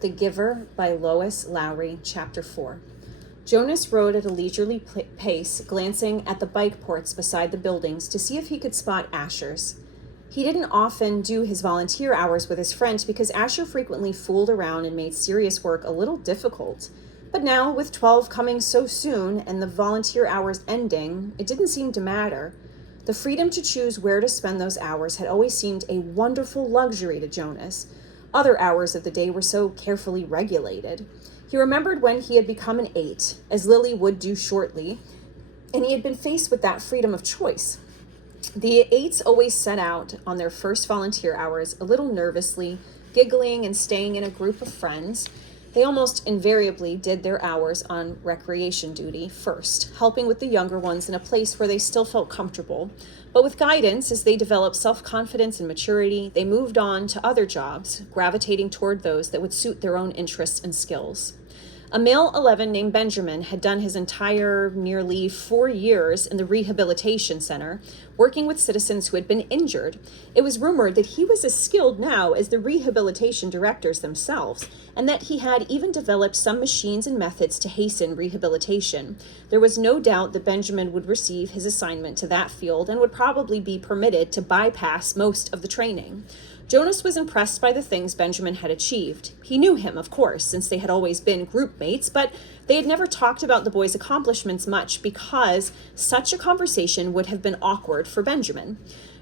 The Giver by Lois Lowry, Chapter 4. Jonas rode at a leisurely pace, glancing at the bike ports beside the buildings to see if he could spot Asher's. He didn't often do his volunteer hours with his friend because Asher frequently fooled around and made serious work a little difficult. But now, with 12 coming so soon and the volunteer hours ending, it didn't seem to matter. The freedom to choose where to spend those hours had always seemed a wonderful luxury to Jonas. Other hours of the day were so carefully regulated. He remembered when he had become an 8, as Lily would do shortly, and he had been faced with that freedom of choice. The 8s always set out on their first volunteer hours a little nervously, giggling and staying in a group of friends. They almost invariably did their hours on recreation duty first, helping with the younger ones in a place where they still felt comfortable. But with guidance, as they developed self-confidence and maturity, they moved on to other jobs, gravitating toward those that would suit their own interests and skills. A male 11 named Benjamin had done his entire nearly 4 years in the rehabilitation center, working with citizens who had been injured. It was rumored that he was as skilled now as the rehabilitation directors themselves, and that he had even developed some machines and methods to hasten rehabilitation. There was no doubt that Benjamin would receive his assignment to that field and would probably be permitted to bypass most of the training. Jonas was impressed by the things Benjamin had achieved. He knew him, of course, since they had always been group mates, but they had never talked about the boy's accomplishments much because such a conversation would have been awkward for Benjamin.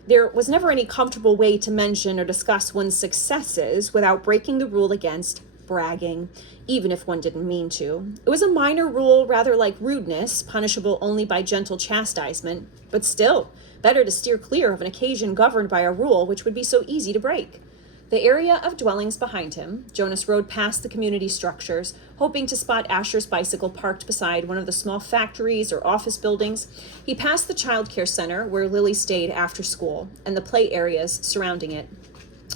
There was never any comfortable way to mention or discuss one's successes without breaking the rule against bragging, even if one didn't mean to. It was a minor rule, rather like rudeness, punishable only by gentle chastisement, but still, better to steer clear of an occasion governed by a rule which would be so easy to break. The area of dwellings behind him, Jonas rode past the community structures, hoping to spot Asher's bicycle parked beside one of the small factories or office buildings. He passed the child care center where Lily stayed after school and the play areas surrounding it.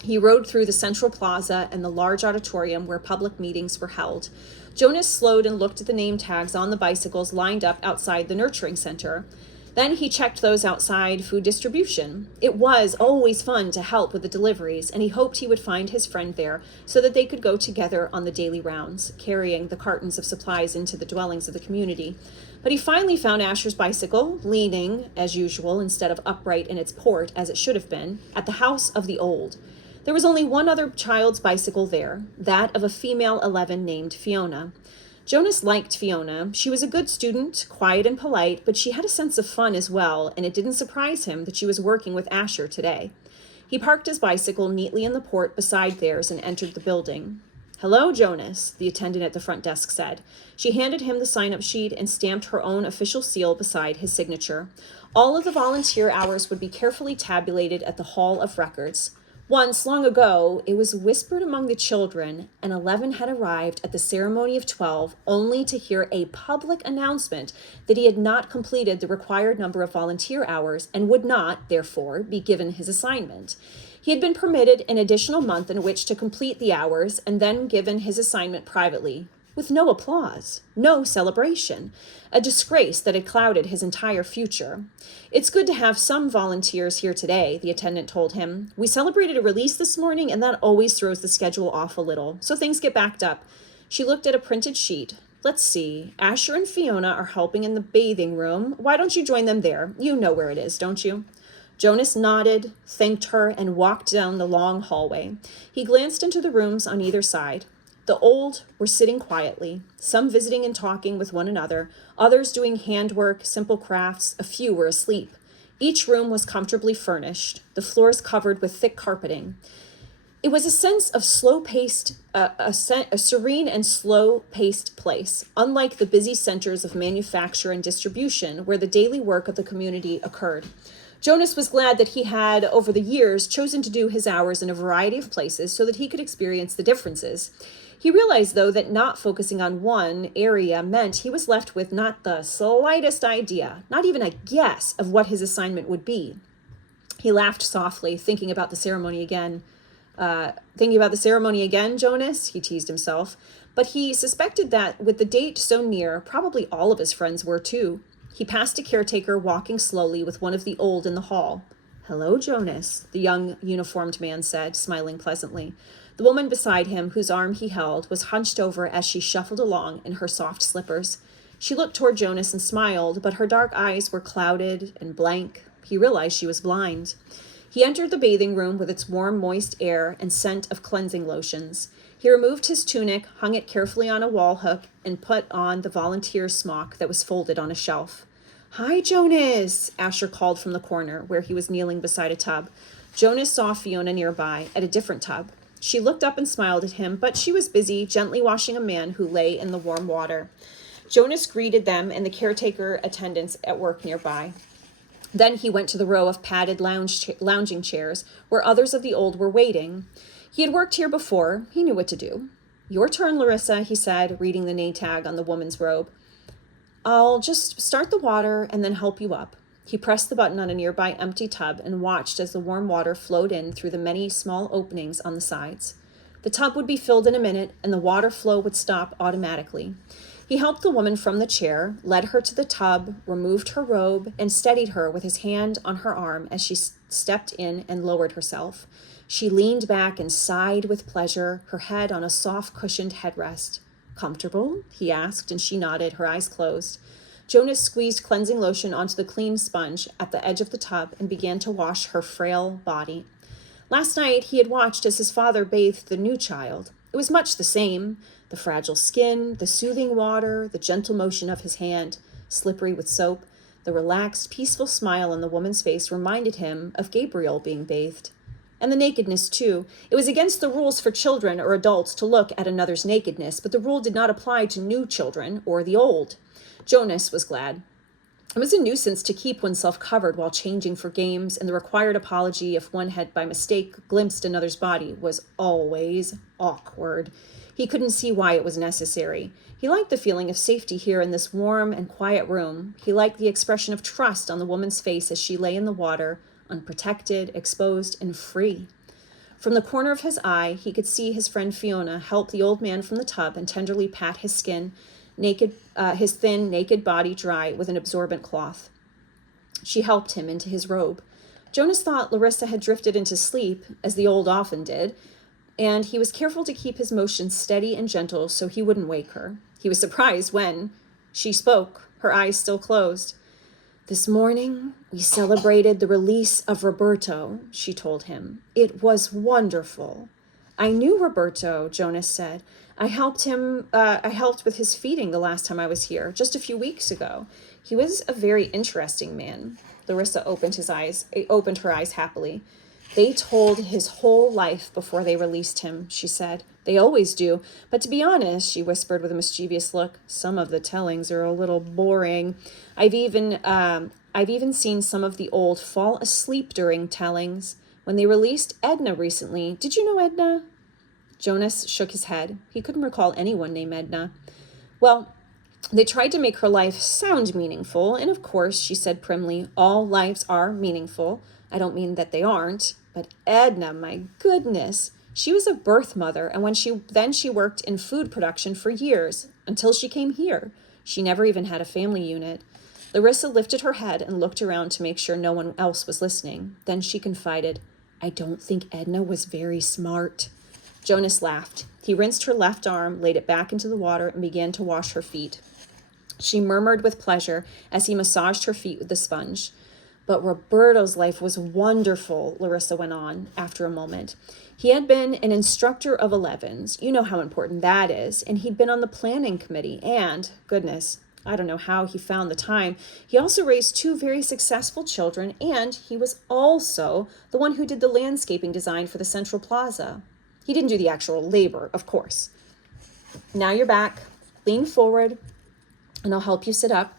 He rode through the central plaza and the large auditorium where public meetings were held. Jonas slowed and looked at the name tags on the bicycles lined up outside the nurturing center. Then he checked those outside food distribution. It was always fun to help with the deliveries, and he hoped he would find his friend there so that they could go together on the daily rounds, carrying the cartons of supplies into the dwellings of the community. But he finally found Asher's bicycle, leaning, as usual, instead of upright in its port, as it should have been, at the house of the old. There was only one other child's bicycle there, that of a female 11 named Fiona. Jonas liked Fiona. She was a good student, quiet and polite, but she had a sense of fun as well, and it didn't surprise him that she was working with Asher today. He parked his bicycle neatly in the port beside theirs and entered the building. "Hello, Jonas," the attendant at the front desk said. She handed him the sign-up sheet and stamped her own official seal beside his signature. All of the volunteer hours would be carefully tabulated at the Hall of Records. Once, long ago, it was whispered among the children, and 11 had arrived at the ceremony of 12 only to hear a public announcement that he had not completed the required number of volunteer hours and would not, therefore, be given his assignment. He had been permitted an additional month in which to complete the hours and then given his assignment privately, with no applause, no celebration, a disgrace that had clouded his entire future. "It's good to have some volunteers here today," the attendant told him. "We celebrated a release this morning, and that always throws the schedule off a little, so things get backed up." She looked at a printed sheet. "Let's see. Asher and Fiona are helping in the bathing room. Why don't you join them there? You know where it is, don't you?" Jonas nodded, thanked her, and walked down the long hallway. He glanced into the rooms on either side. The old were sitting quietly, some visiting and talking with one another, others doing handwork, simple crafts, a few were asleep. Each room was comfortably furnished, the floors covered with thick carpeting. It was a sense of a serene and slow-paced place, unlike the busy centers of manufacture and distribution where the daily work of the community occurred. Jonas was glad that he had, over the years, chosen to do his hours in a variety of places so that he could experience the differences. He realized, though, that not focusing on one area meant he was left with not the slightest idea, not even a guess of what his assignment would be. He laughed softly, thinking about the ceremony again, Jonas? He teased himself. But he suspected that, with the date so near, probably all of his friends were too. He passed a caretaker walking slowly with one of the old in the hall. "Hello, Jonas," the young uniformed man said, smiling pleasantly. The woman beside him, whose arm he held, was hunched over as she shuffled along in her soft slippers. She looked toward Jonas and smiled, but her dark eyes were clouded and blank. He realized she was blind. He entered the bathing room with its warm, moist air and scent of cleansing lotions. He removed his tunic, hung it carefully on a wall hook, and put on the volunteer's smock that was folded on a shelf. "Hi, Jonas," Asher called from the corner where he was kneeling beside a tub. Jonas saw Fiona nearby at a different tub. She looked up and smiled at him, but she was busy gently washing a man who lay in the warm water. Jonas greeted them and the caretaker attendants at work nearby. Then he went to the row of padded lounging chairs where others of the old were waiting. He had worked here before. He knew what to do. "Your turn, Larissa," he said, reading the name tag on the woman's robe. "I'll just start the water and then help you up." He pressed the button on a nearby empty tub and watched as the warm water flowed in through the many small openings on the sides. The tub would be filled in a minute, and the water flow would stop automatically. He helped the woman from the chair, led her to the tub, removed her robe, and steadied her with his hand on her arm as she stepped in and lowered herself. She leaned back and sighed with pleasure, her head on a soft cushioned headrest. "Comfortable?" he asked, and she nodded, her eyes closed. Jonas squeezed cleansing lotion onto the clean sponge at the edge of the tub and began to wash her frail body. Last night, he had watched as his father bathed the new child. It was much the same. The fragile skin, the soothing water, the gentle motion of his hand, slippery with soap, the relaxed, peaceful smile on the woman's face reminded him of Gabriel being bathed. And the nakedness, too. It was against the rules for children or adults to look at another's nakedness, but the rule did not apply to new children or the old. Jonas was glad. It was a nuisance to keep oneself covered while changing for games, and the required apology if one had by mistake glimpsed another's body was always awkward. He couldn't see why it was necessary. He liked the feeling of safety here in this warm and quiet room. He liked the expression of trust on the woman's face as she lay in the water, unprotected, exposed, and free. From the corner of his eye, he could see his friend Fiona help the old man from the tub and tenderly pat his his thin, naked body dry with an absorbent cloth. She helped him into his robe. Jonas thought Larissa had drifted into sleep, as the old often did, and he was careful to keep his motions steady and gentle so he wouldn't wake her. He was surprised when she spoke, her eyes still closed. "This morning, we celebrated the release of Roberto," she told him. "It was wonderful." "I knew Roberto," Jonas said. I helped with his feeding the last time I was here, just a few weeks ago. He was a very interesting man." Larissa opened her eyes happily. "They told his whole life before they released him," she said. "They always do. But to be honest," she whispered with a mischievous look, "some of the tellings are a little boring. I've even seen some of the old fall asleep during tellings. When they released Edna recently, did you know Edna?" Jonas shook his head. He couldn't recall anyone named Edna. "Well, they tried to make her life sound meaningful, and of course," she said primly, "all lives are meaningful. I don't mean that they aren't. But Edna, my goodness, she was a birth mother, and she worked in food production for years, until she came here. She never even had a family unit." Larissa lifted her head and looked around to make sure no one else was listening. Then she confided, "I don't think Edna was very smart." Jonas laughed. He rinsed her left arm, laid it back into the water, and began to wash her feet. She murmured with pleasure as he massaged her feet with the sponge. "But Roberto's life was wonderful," Larissa went on after a moment. "He had been an instructor of 11s. You know how important that is. And he'd been on the planning committee. And, goodness, I don't know how he found the time. He also raised 2 very successful children, and he was also the one who did the landscaping design for the Central Plaza. He didn't do the actual labor, of course. Now you're back. Lean forward, and I'll help you sit up."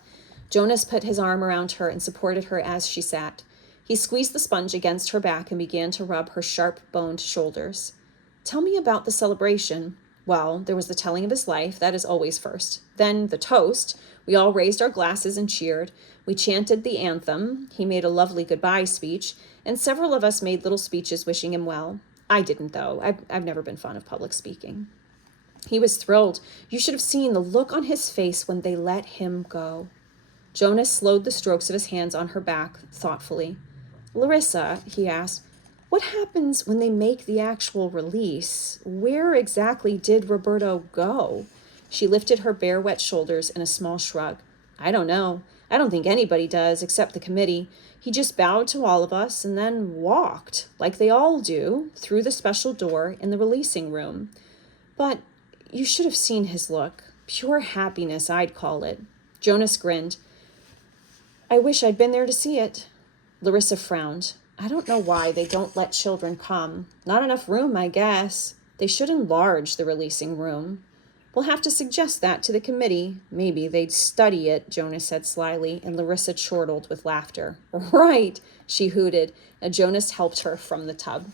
Jonas put his arm around her and supported her as she sat. He squeezed the sponge against her back and began to rub her sharp-boned shoulders. "Tell me about the celebration." "Well, there was the telling of his life. That is always first. Then the toast. We all raised our glasses and cheered. We chanted the anthem. He made a lovely goodbye speech, and several of us made little speeches wishing him well. I didn't, though. I've never been fond of public speaking." He was thrilled. You should have seen the look on his face when they let him go. Jonas slowed the strokes of his hands on her back thoughtfully. "Larissa," he asked, What happens when they make the actual release? Where exactly did Roberto go? She lifted her bare, wet shoulders in a small shrug. I don't know. I don't think anybody does, except the committee. He just bowed to all of us and then walked, like they all do, through the special door in the releasing room. But you should have seen his look. Pure happiness, I'd call it. Jonas grinned. I wish I'd been there to see it. Larissa frowned. I don't know why they don't let children come. Not enough room, I guess. They should enlarge the releasing room. We'll have to suggest that to the committee. Maybe they'd study it, Jonas said slyly, and Larissa chortled with laughter. Right, she hooted, and Jonas helped her from the tub.